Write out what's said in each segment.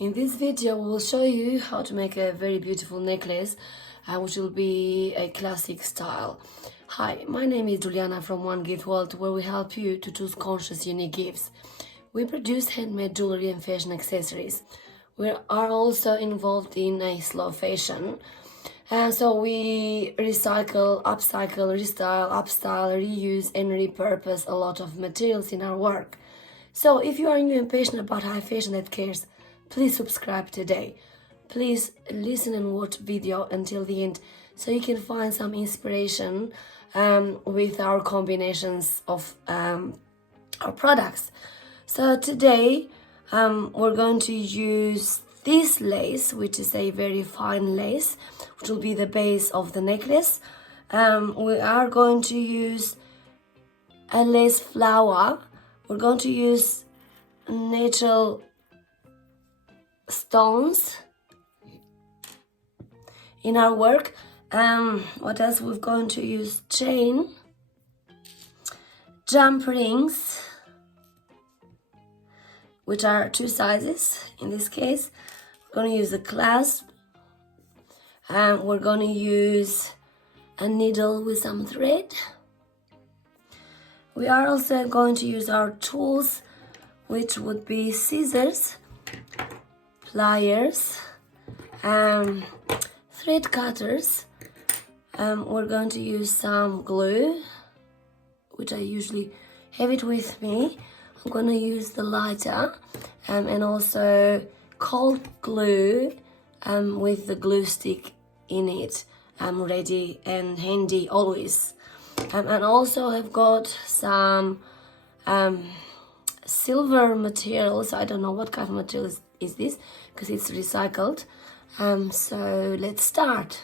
In this video, we will show you how to make a very beautiful necklace, which will be a classic style. Hi, my name is Juliana from One Gift World, where we help you to choose conscious, unique gifts. We produce handmade jewelry and fashion accessories. We are also involved in a slow fashion. And so we recycle, upcycle, restyle, upstyle, reuse and repurpose a lot of materials in our work. So if you are new and passionate about high fashion that cares, please subscribe today. Please listen and watch video until the end so you can find some inspiration with our combinations of our products. So today we're going to use this lace, which is a very fine lace, which will be the base of the necklace. We are going to use a lace flower. We're going to use natural stones in our work. What else? We're going to use chain, jump rings, which are two sizes in this case. We're going to use a clasp, and we're going to use a needle with some thread. We are also going to use our tools, which would be scissors, pliers, thread cutters. We're going to use some glue, which I usually have it with me. I'm going to use the lighter and also cold glue with the glue stick in it. I'm ready and handy always. And also I've got some silver materials. I don't know what kind of material is this because it's recycled. So let's start.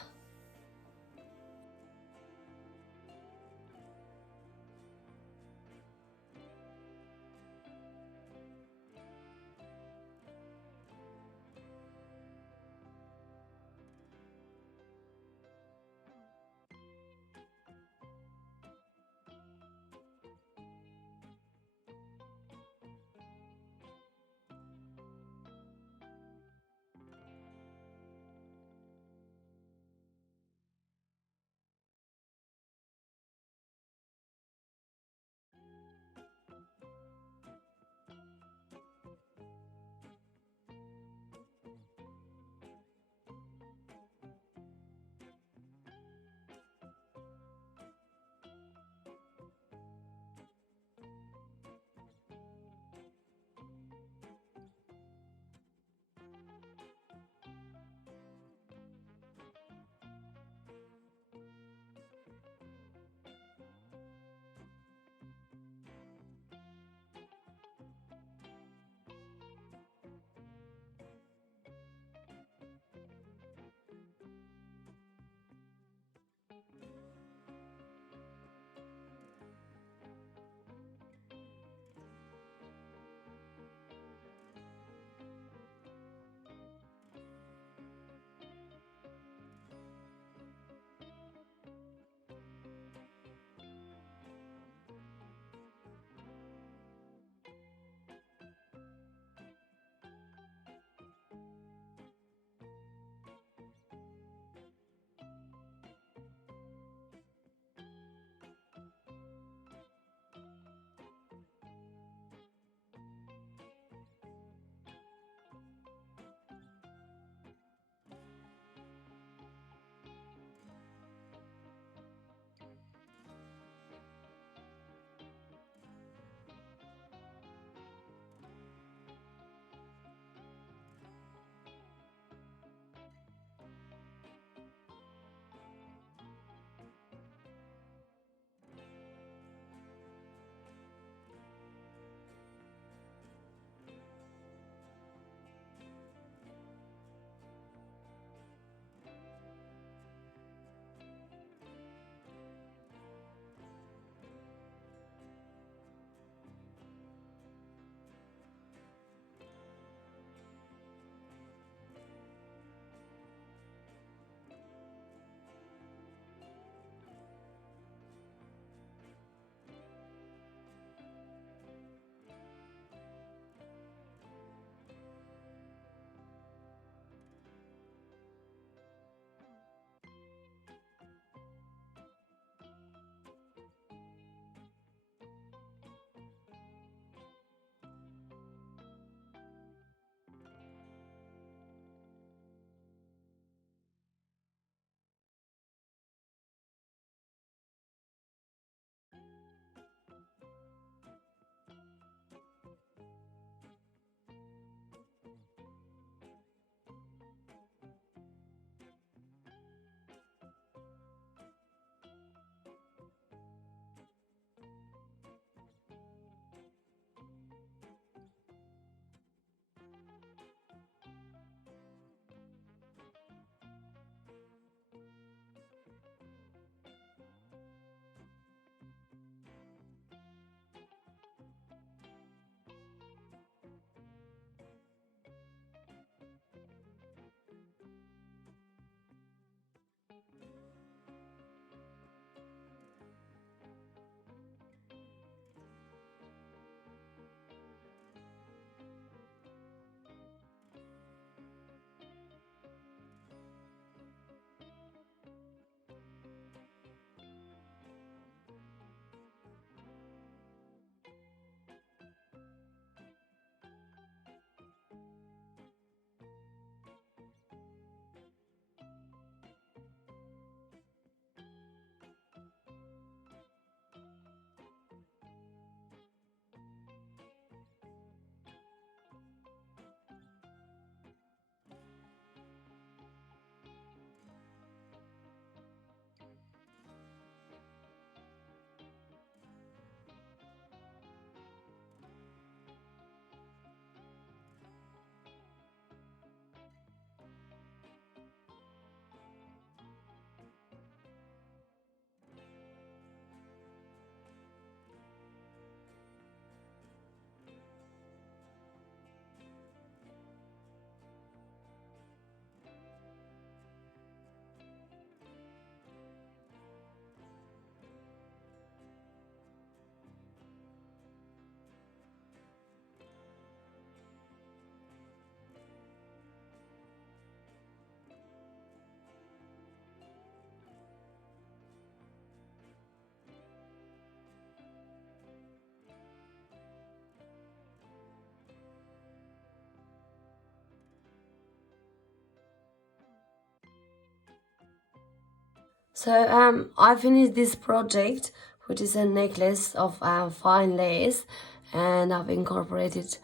So I finished this project, which is a necklace of fine lace, and I've incorporated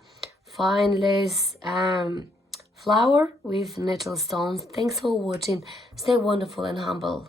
fine lace flower with nettle stones. Thanks for watching. Stay wonderful and humble.